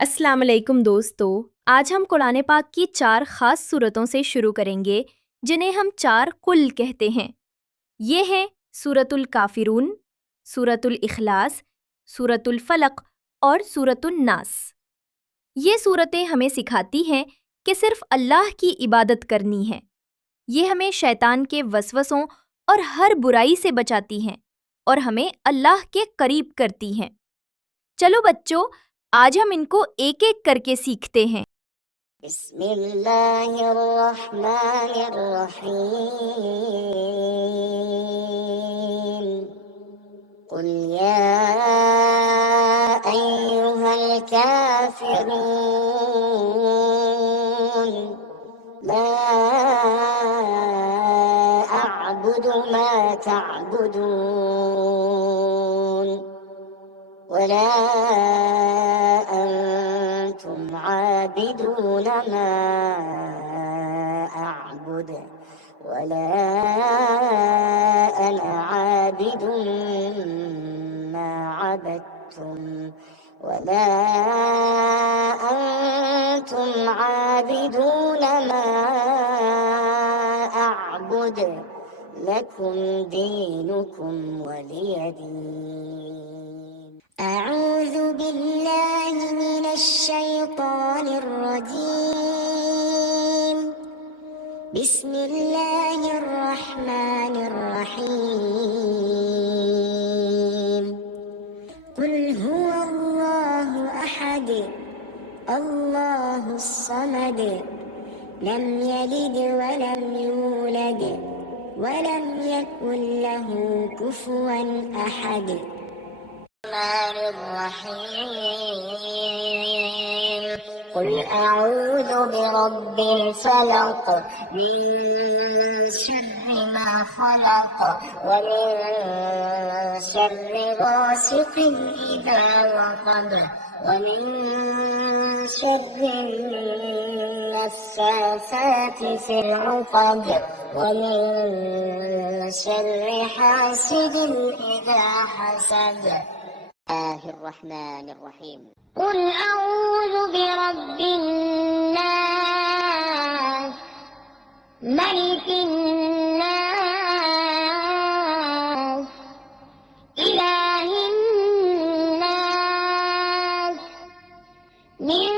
अस्सलाम वालेकुम दोस्तों। आज हम कुरान पाक की 4 ख़ास सूरतों से शुरू करेंगे जिन्हें हम 4 कुल कहते हैं। ये हैं सूरतुल काफिरून, सूरतुल इखलास, सूरतुल फलक और सूरतुन नास। ये सूरतें हमें सिखाती हैं कि सिर्फ अल्लाह की इबादत करनी है। ये हमें शैतान के वसवसों और हर बुराई से बचाती हैं और हमें अल्लाह के करीब करती हैं। चलो बच्चों, आज हम इनको एक एक करके सीखते हैं। बिस्मिल्लाहिर्रहमानिर्रहीम। कुल या अय्युहल काफिरून ला अअबुदु मा तअबुदून वला أنتم عابدون ما أعبد ولا أنا عابد ما عبدتم ولا أنتم عابدون ما أعبد لكم دينكم ولي دين. أعوذ بالله من الشيطان الرجيم. بسم الله الرحمن الرحيم. قل هو الله أحد الله الصمد لم يلد ولم يولد ولم يكن له كفوا أحد. الرحمن الرحيم. قل أعوذ برب الفلق من شر ما خلق ومن شر غاسق إذا وقب ومن شر النفاثات في العقد ومن شر حاسد إذا حسد. الله الرحمن الرحيم. قل أعوذ برب الناس ملك الناس إله الناس من